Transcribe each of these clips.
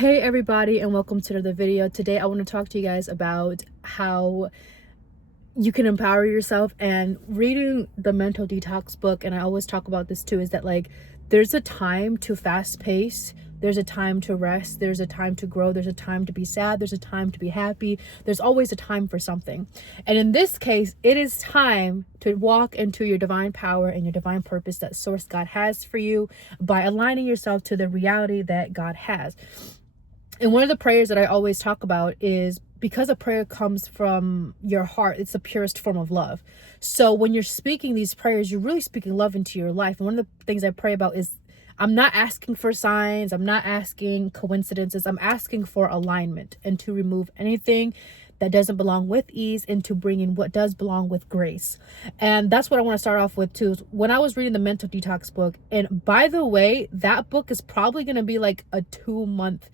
Hey everybody, and welcome to another video. Today I want to talk to you guys about how you can empower yourself. And reading the Mental Detox book, and I always talk about this too, is that there's a time to fast pace, there's a time to rest, there's a time to grow, there's a time to be sad, there's a time to be happy, there's always a time for something. And in this case, it is time to walk into your divine power and your divine purpose that Source God has for you by aligning yourself to the reality that God has. And one of the prayers that I always talk about is, because a prayer comes from your heart, it's the purest form of love. So when you're speaking these prayers, you're really speaking love into your life. And one of the things I pray about is, I'm not asking for signs, I'm not asking coincidences, I'm asking for alignment and to remove anything that doesn't belong with ease and to bring in what does belong with grace. And that's what I want to start off with too. When I was reading the Mental Detox book, and by the way, that book is probably going to be like a 2-month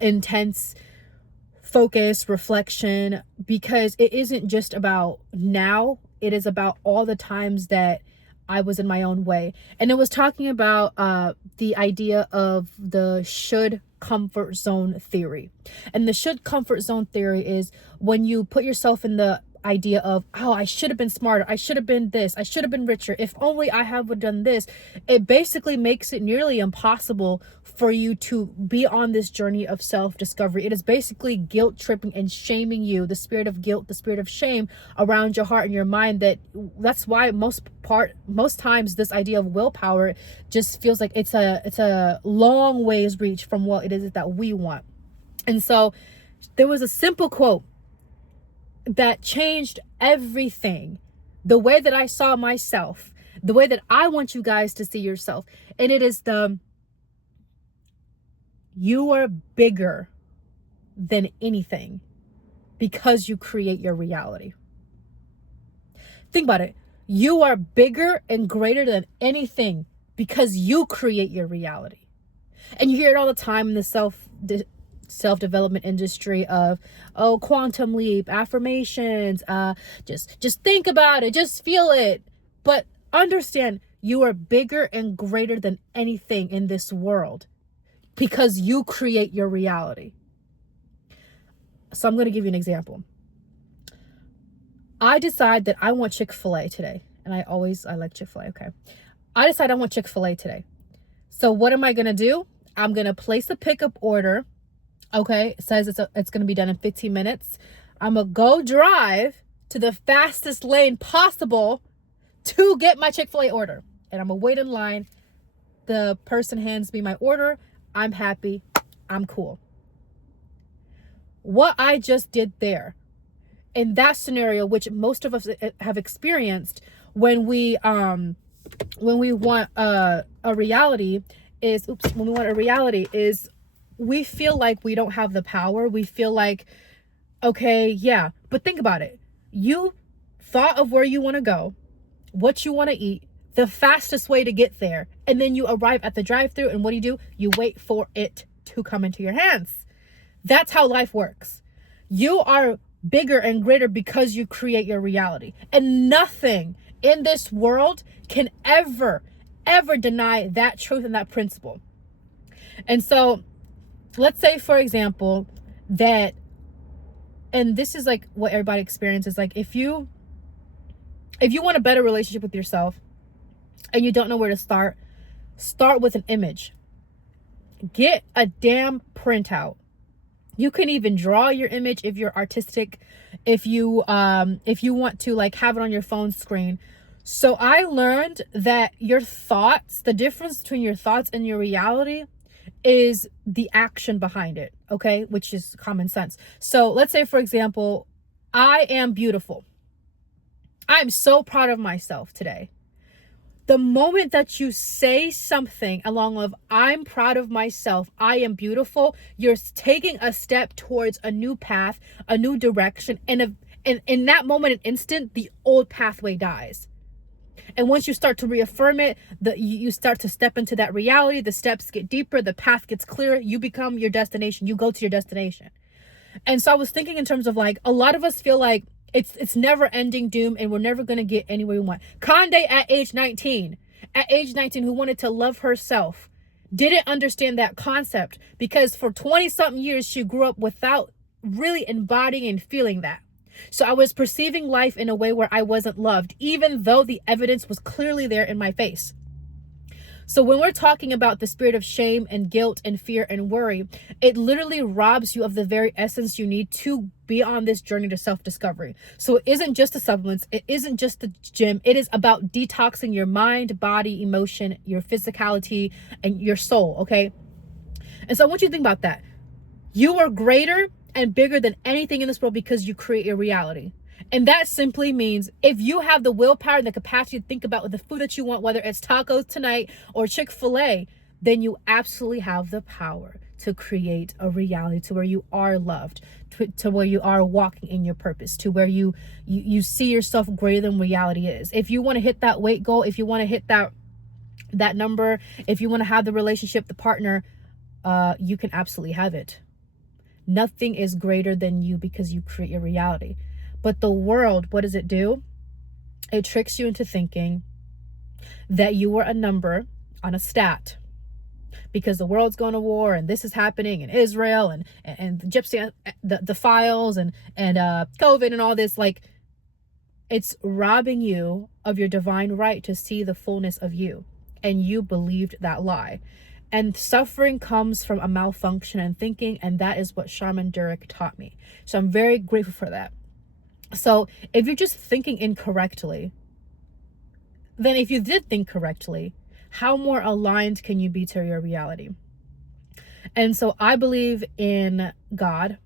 intense focus, reflection, because it isn't just about now, it is about all the times that I was in my own way. And it was talking about the idea of the should comfort zone theory. And the should comfort zone theory is when you put yourself in the idea of, oh, I should have been smarter, I should have been this, I should have been richer, if only I have done this. It basically makes it nearly impossible for you to be on this journey of self-discovery. It is basically guilt tripping and shaming you, the spirit of guilt, the spirit of shame around your heart and your mind. That's why most times this idea of willpower just feels like it's a long ways reach from what it is that we want. And so there was a simple quote that changed everything, the way that I saw myself, the way that I want you guys to see yourself. And it is you are bigger than anything because you create your reality. Think about it. You are bigger and greater than anything because you create your reality. And you hear it all the time in the self-development industry of, oh, quantum leap, affirmations, just think about it, just feel it. But understand, you are bigger and greater than anything in this world because you create your reality. So I'm going to give you an example. I decide that I want Chick-fil-A today, and I like Chick-fil-A. Okay, I decide I want Chick-fil-A today. So what am I going to do? I'm going to place a pickup order. Okay, it says it's going to be done in 15 minutes. I'm going to go drive to the fastest lane possible to get my Chick-fil-A order. And I'm going to wait in line. The person hands me my order. I'm happy. I'm cool. What I just did there, in that scenario, which most of us have experienced when we want a reality is, we feel like we don't have the power. We feel like, okay, yeah, but think about it. You thought of where you want to go, what you want to eat, the fastest way to get there, and then you arrive at the drive-thru, and what do? You wait for it to come into your hands. That's how life works. You are bigger and greater because you create your reality. And nothing in this world can ever deny that truth and that principle. And so let's say, for example, that, and this is like what everybody experiences, like if you want a better relationship with yourself and you don't know where to start with an image. Get a damn printout. You can even draw your image if you're artistic, if you want to like have it on your phone screen. So I learned that your thoughts, the difference between your thoughts and your reality is the action behind it, okay? Which is common sense. So let's say, for example, I am beautiful. I'm so proud of myself today. The moment that you say something along with, I'm proud of myself, I am beautiful, you're taking a step towards a new path, a new direction. And in that moment, an instant, the old pathway dies. And once you start to reaffirm it, you start to step into that reality, the steps get deeper, the path gets clearer, you become your destination, you go to your destination. And so I was thinking in terms of like, a lot of us feel like it's never ending doom and we're never going to get anywhere we want. Conde at age 19, who wanted to love herself, didn't understand that concept because for 20 something years, she grew up without really embodying and feeling that. So I was perceiving life in a way where I wasn't loved, even though the evidence was clearly there in my face. So when we're talking about the spirit of shame and guilt and fear and worry, it literally robs you of the very essence you need to be on this journey to self-discovery. So it isn't just the supplements. It isn't just the gym. It is about detoxing your mind, body, emotion, your physicality, and your soul, okay? And so I want you to think about that. You are greater and bigger than anything in this world because you create your reality. And that simply means if you have the willpower and the capacity to think about the food that you want, whether it's tacos tonight or Chick-fil-A, then you absolutely have the power to create a reality to where you are loved, to where you are walking in your purpose, to where you see yourself greater than reality is. If you want to hit that weight goal, if you want to hit that number, if you want to have the relationship, the partner, you can absolutely have it. Nothing is greater than you because you create your reality. But the world, what does it do? It tricks you into thinking that you are a number on a stat because the world's going to war and this is happening in Israel and the gypsy, the files and COVID and all this. Like, it's robbing you of your divine right to see the fullness of you. And you believed that lie. And suffering comes from a malfunction in thinking. And that is what Shaman Durek taught me. So I'm very grateful for that. So if you're just thinking incorrectly, then if you did think correctly, how more aligned can you be to your reality? And so I believe in God.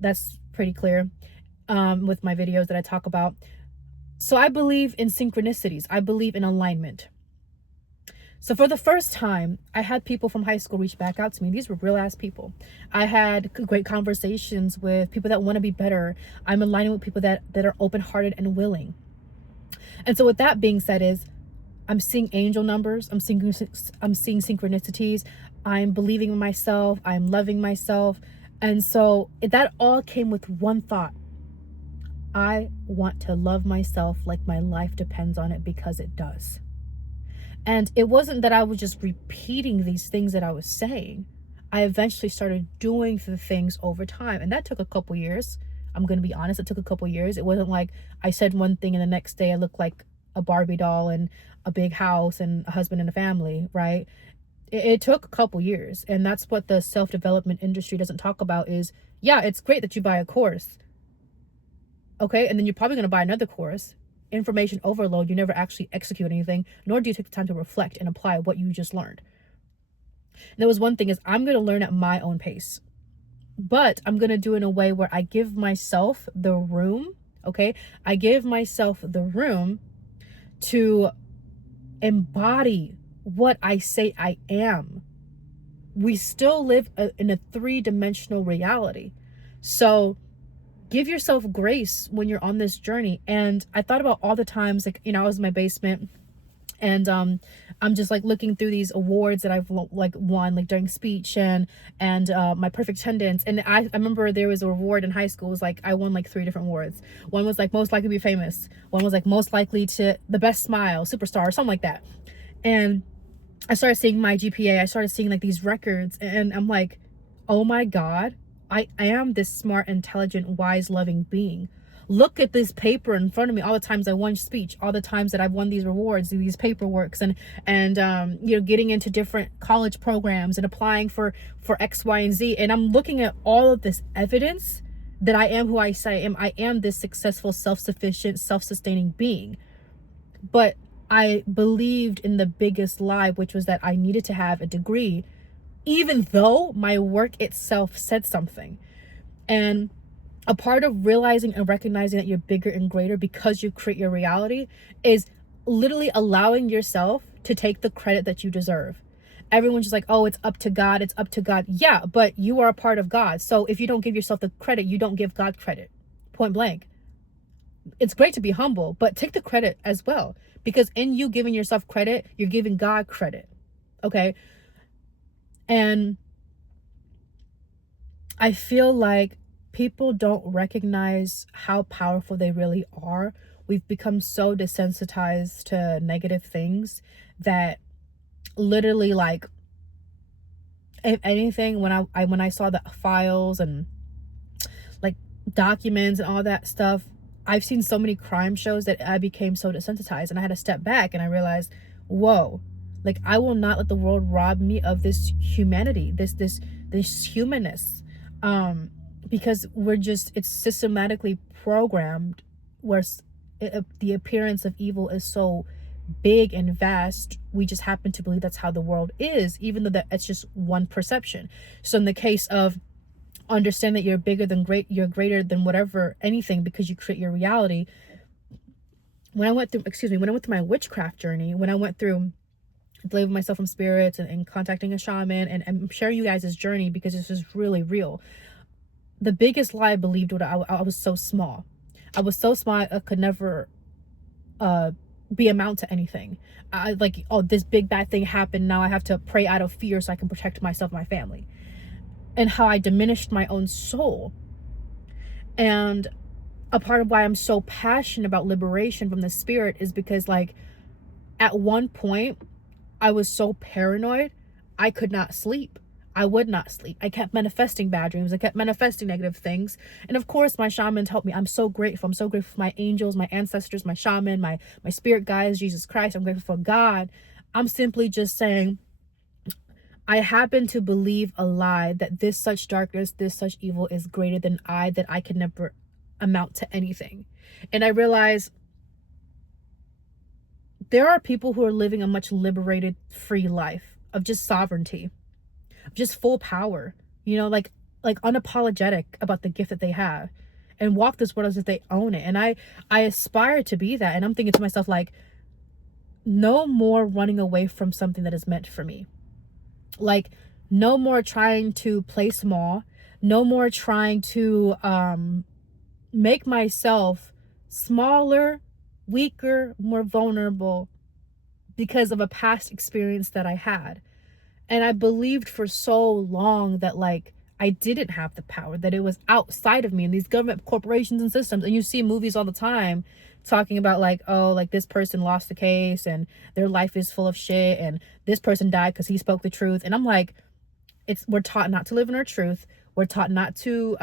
That's pretty clear with my videos that I talk about. So I believe in synchronicities. I believe in alignment. So for the first time, I had people from high school reach back out to me. These were real ass people. I had great conversations with people that want to be better. I'm aligning with people that are open-hearted and willing. And so with that being said is, I'm seeing angel numbers. I'm seeing synchronicities. I'm believing in myself. I'm loving myself. And so that all came with one thought. I want to love myself like my life depends on it, because it does. And it wasn't that I was just repeating these things that I was saying. I eventually started doing the things over time. And that took a couple years. I'm going to be honest. It took a couple years. It wasn't like I said one thing and the next day I looked like a Barbie doll and a big house and a husband and a family, right? It took a couple years. And that's what the self-development industry doesn't talk about is, yeah, it's great that you buy a course. Okay. And then you're probably going to buy another course. Information overload. You never actually execute anything, nor do you take the time to reflect and apply what you just learned. And there was one thing is, I'm going to learn at my own pace, but I'm going to do it in a way where I give myself the room. Okay. I give myself the room to embody what I say I am. We still live in a 3-dimensional reality. So give yourself grace when you're on this journey. And I thought about all the times, like, you know, I was in my basement and I'm just like looking through these awards that I've like won, like during speech and my perfect attendance. And I remember there was a reward in high school. It was like I won like 3 different awards. One was like most likely to be famous. One was like most likely to the best smile, superstar, or something like that. And I started seeing my GPA. I started seeing like these records, and I'm like, oh my God, I am this smart, intelligent, wise, loving being. Look at this paper in front of me. All the times I won speech, all the times that I've won these rewards, these paperworks, and you know, getting into different college programs and applying for X, Y, and Z. And I'm looking at all of this evidence that I am who I say I am. I am this successful, self-sufficient, self-sustaining being. But I believed in the biggest lie, which was that I needed to have a degree, even though my work itself said something. And a part of realizing and recognizing that you're bigger and greater because you create your reality is literally allowing yourself to take the credit that you deserve. Everyone's just like, oh, it's up to God. It's up to God. Yeah, but you are a part of God. So if you don't give yourself the credit, you don't give God credit. Point blank. It's great to be humble, but take the credit as well. Because in you giving yourself credit, you're giving God credit. Okay? And I feel like people don't recognize how powerful they really are. We've become so desensitized to negative things that literally, like, If anything, when I saw the files and like documents and all that stuff, I've seen so many crime shows that I became so desensitized, and I had to step back and I realized, whoa, like I will not let the world rob me of this humanity, this humanness. Because it's systematically programmed where the appearance of evil is so big and vast. We just happen to believe that's how the world is, even though it's just one perception. So in the case of understand that you're bigger than you're greater than whatever, anything, because you create your reality. When I went through my witchcraft journey, when I went through believing myself in spirits and contacting a shaman, and I'm sharing you guys this journey because this is really real. The biggest lie I believed was I was so small. I was so small I could never be amount to anything. I like, oh, this big bad thing happened, now I have to pray out of fear so I can protect myself and my family. And how I diminished my own soul. And a part of why I'm so passionate about liberation from the spirit is because, like, at one point I was so paranoid I could not sleep. I would not sleep. I kept manifesting bad dreams. I kept manifesting negative things. And of course, my shamans helped me. I'm so grateful. I'm so grateful for my angels, my ancestors, my shaman, my spirit guides, Jesus Christ. I'm grateful for God. I'm simply just saying, I happen to believe a lie that this such darkness, this such evil is greater than I, that I could never amount to anything. And I realize there are people who are living a much liberated, free life of just sovereignty, of just full power, you know, like unapologetic about the gift that they have, and walk this world as if they own it. And I aspire to be that. And I'm thinking to myself, like, no more running away from something that is meant for me. Like, no more trying to play small, no more trying to make myself smaller, weaker, more vulnerable because of a past experience that I had. And I believed for so long that, like, I didn't have the power, that it was outside of me, and these government corporations and systems. And you see movies all the time talking about, like, oh, like, this person lost the case and their life is full of shit, and this person died because he spoke the truth. And I'm like, we're taught not to live in our truth. We're taught not to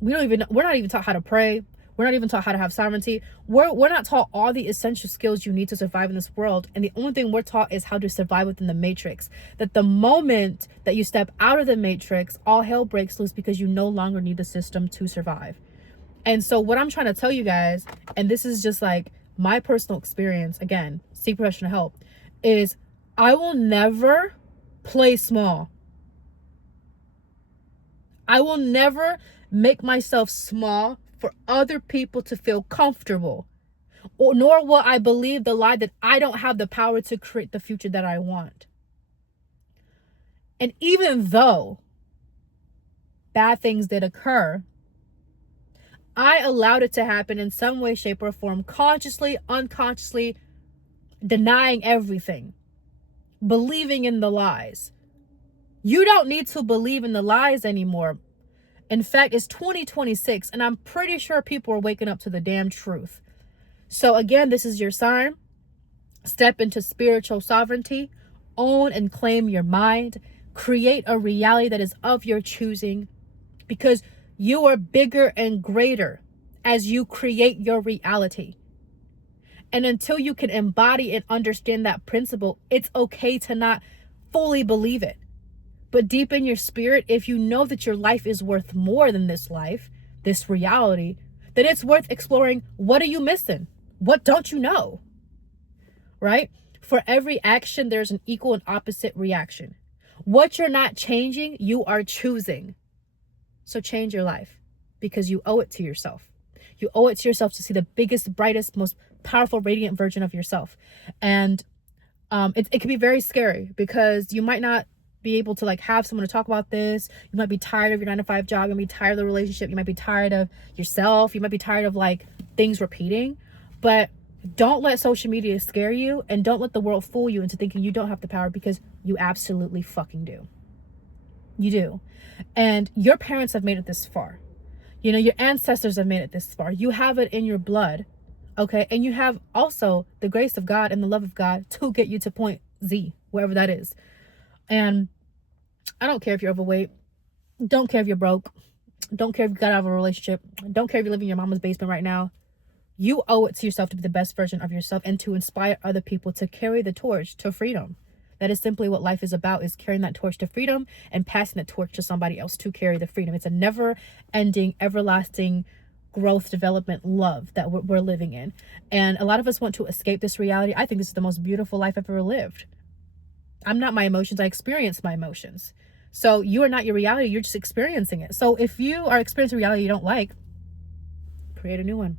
we're not even taught how to pray. We're not even taught how to have sovereignty. We're not taught all the essential skills you need to survive in this world. And the only thing we're taught is how to survive within the matrix. That the moment that you step out of the matrix, all hell breaks loose because you no longer need the system to survive. And so what I'm trying to tell you guys, and this is just like my personal experience, again, seek professional help, is I will never play small. I will never make myself small for other people to feel comfortable, or nor will I believe the lie that I don't have the power to create the future that I want. And even though bad things did occur, I allowed it to happen in some way, shape, or form, consciously, unconsciously, denying everything, believing in the lies. You don't need to believe in the lies anymore. In fact, it's 2026, and I'm pretty sure people are waking up to the damn truth. So again, this is your sign. Step into spiritual sovereignty. Own and claim your mind. Create a reality that is of your choosing, because you are bigger and greater as you create your reality. And until you can embody and understand that principle, it's okay to not fully believe it. But deep in your spirit, if you know that your life is worth more than this life, this reality, then it's worth exploring. What are you missing? What don't you know? Right? For every action, there's an equal and opposite reaction. What you're not changing, you are choosing. So change your life, because you owe it to yourself. You owe it to yourself to see the biggest, brightest, most powerful, radiant version of yourself. And it can be very scary, because you might not be able to, like, have someone to talk about this. You might be tired of your 9-to-5 job. You might be tired of the relationship. You might be tired of yourself. You might be tired of, like, things repeating. But don't let social media scare you, and don't let the world fool you into thinking you don't have the power, because you absolutely fucking do. You do. And your parents have made it this far. You know, your ancestors have made it this far. You have it in your blood Okay. And you have also the grace of God and the love of God to get you to point Z, wherever that is. And I don't care if you're overweight. Don't care if you're broke. Don't care if you got out of a relationship. Don't care if you live in your mama's basement right now. You owe it to yourself to be the best version of yourself and to inspire other people to carry the torch to freedom. That is simply what life is about, is carrying that torch to freedom and passing the torch to somebody else to carry the freedom. It's a never ending, everlasting growth, development, love that we're living in. And a lot of us want to escape this reality. I think this is the most beautiful life I've ever lived. I'm not my emotions. I experience my emotions. So you are not your reality. You're just experiencing it. So if you are experiencing a reality you don't like, create a new one.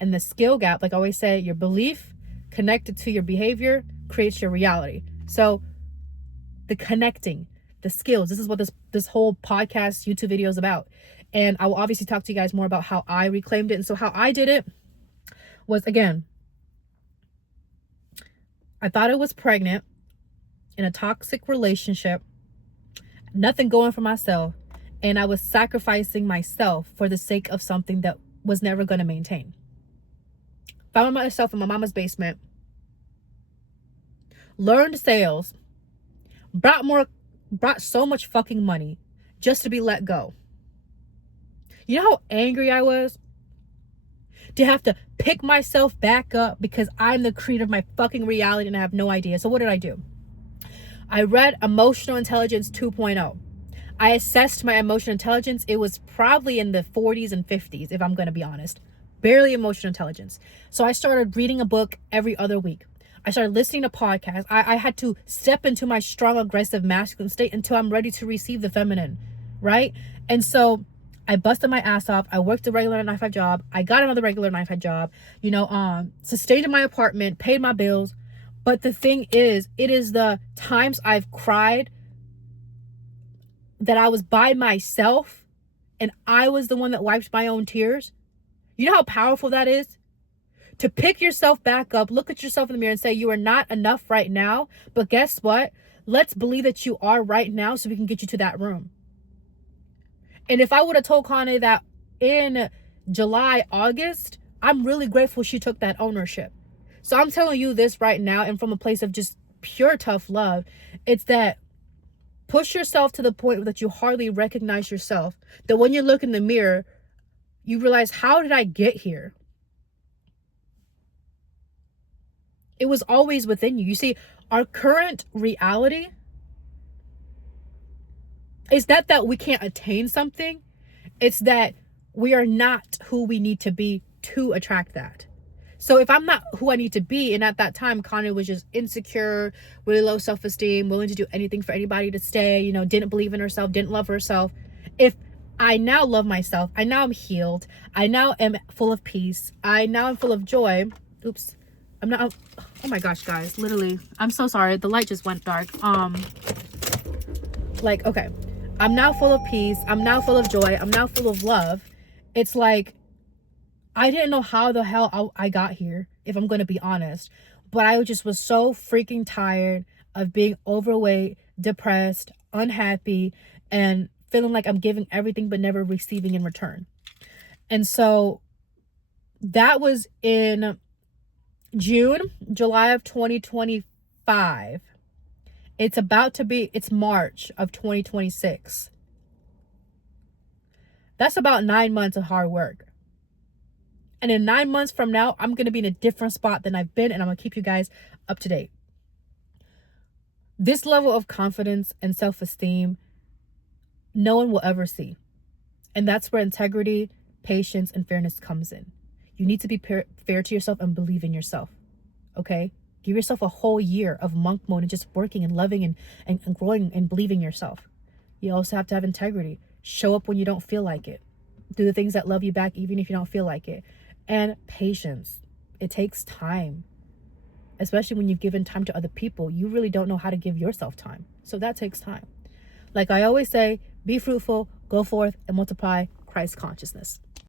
And the skill gap, like I always say, your belief connected to your behavior creates your reality. So the connecting, the skills, this is what this whole podcast, YouTube video is about. And I will obviously talk to you guys more about how I reclaimed it. And so how I did it was, again, I thought I was pregnant in a toxic relationship, nothing going for myself. And I was sacrificing myself for the sake of something that was never going to maintain. Found myself in my mama's basement, learned sales, brought so much fucking money just to be let go. You know how angry I was? To have to pick myself back up because I'm the creator of my fucking reality and I have no idea. So what did I do? I read Emotional Intelligence 2.0. I assessed my emotional intelligence. It was probably in the 40s and 50s, if I'm going to be honest. Barely emotional intelligence. So I started reading a book every other week. I started listening to podcasts. I had to step into my strong, aggressive, masculine state until I'm ready to receive the feminine, right? And so I busted my ass off. I worked a regular 9-to-5 job. I got another regular 9-to-5 job, sustained in my apartment, paid my bills. But the thing is, it is the times I've cried that I was by myself and I was the one that wiped my own tears. You know how powerful that is? To pick yourself back up, look at yourself in the mirror and say, you are not enough right now. But guess what? Let's believe that you are right now so we can get you to that room. And if I would have told Connie that in July, August, I'm really grateful she took that ownership. So I'm telling you this right now, and from a place of just pure tough love, it's that push yourself to the point that you hardly recognize yourself. That when you look in the mirror, you realize, how did I get here? It was always within you. You see, our current reality is not that we can't attain something. It's that we are not who we need to be to attract that. So if I'm not who I need to be, and at that time, Connie was just insecure, really low self-esteem, willing to do anything for anybody to stay, didn't believe in herself, didn't love herself. If I now love myself, I now am healed, I now am full of peace, I now am full of joy. Oops. I'm not, oh my gosh, guys, literally, I'm so sorry. The light just went dark. Okay. I'm now full of peace. I'm now full of joy. I'm now full of love. It's like, I didn't know how the hell I got here, if I'm going to be honest. But I just was so freaking tired of being overweight, depressed, unhappy, and feeling like I'm giving everything but never receiving in return. And so that was in July of 2025. It's March of 2026. That's about 9 months of hard work. And in 9 months from now, I'm going to be in a different spot than I've been, and I'm going to keep you guys up to date. This level of confidence and self-esteem, no one will ever see. And that's where integrity, patience, and fairness comes in. You need to be fair to yourself and believe in yourself. Okay? Give yourself a whole year of monk mode and just working and loving and growing and believing yourself. You also have to have integrity. Show up when you don't feel like it. Do the things that love you back even if you don't feel like it. And patience. It takes time. Especially when you've given time to other people. You really don't know how to give yourself time. So that takes time. Like I always say, be fruitful, go forth, and multiply Christ consciousness.